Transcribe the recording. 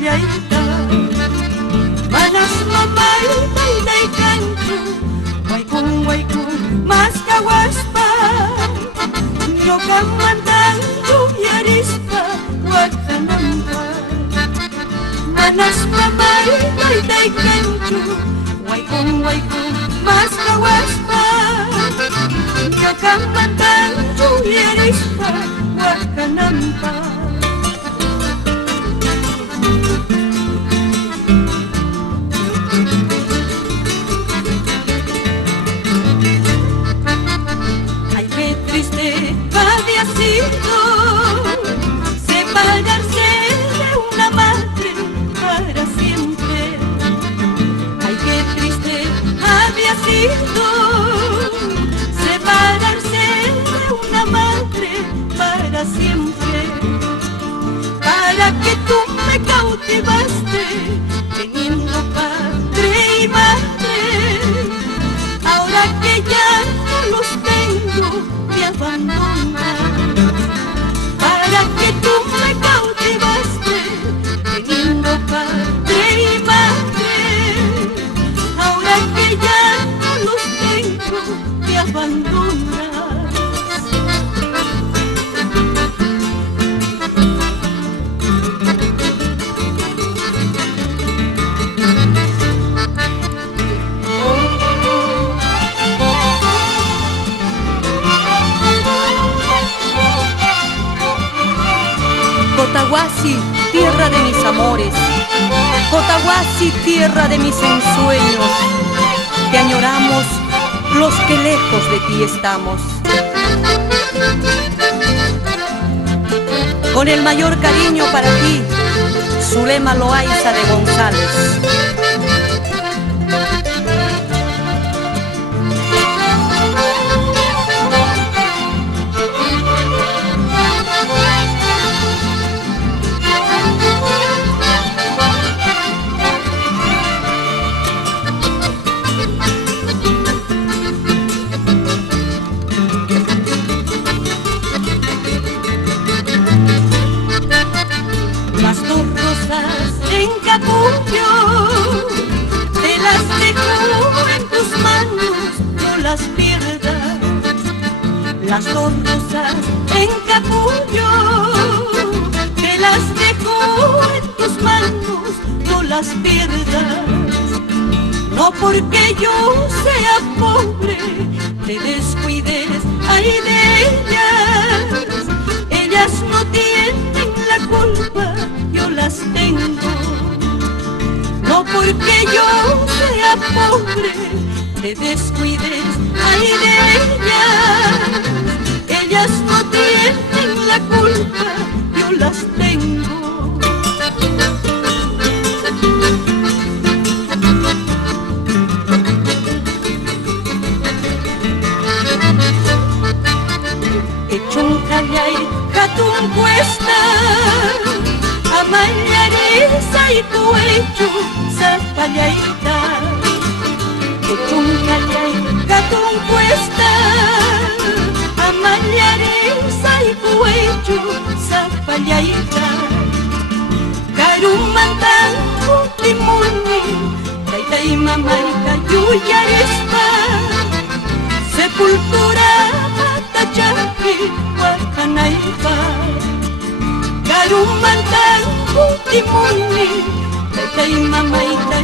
kallaita manas mamaita ilaykanchu waykun mas kawaspa ñuqamantan uyarispa waqananpa manas mamaita ilaykanchu waykun mas kawaspa ñuqamantan uyarispa waqananpa. Había sido separarse de una madre para siempre. Ay, qué triste había sido separarse de una madre para siempre. Para que tú me cautivaste teniendo padre y madre. Ahora que ya no los tengo me abandonas. Para que tú me cautivaste teniendo padre y madre. Ahora que ya no los tengo me abandonas. Cotahuasi, tierra de mis amores, Cotahuasi, tierra de mis ensueños, te añoramos los que lejos de ti estamos. Con el mayor cariño para ti, Zulema Loaiza de González. En capullo te las dejo en tus manos, no las pierdas. Las dos rosas en capullo te las dejo en tus manos, no las pierdas. No porque yo sea pobre te descuides, ay de ellas. Ellas no tienen la culpa, yo las tengo. No porque yo sea pobre te descuides, ay de ellas. Ellas no tienen la culpa, yo las tengo. Echuncallay hatun cuesta amañarisa y tu hecho zapallayta. Echuncallay hatun cuesta amañarisa y tu hecho zapallayta. Karumantan utimuni taytay mamayta yuyarispa sepultura atachaki wakanaypa. Karumantan utimuni taytay mamayta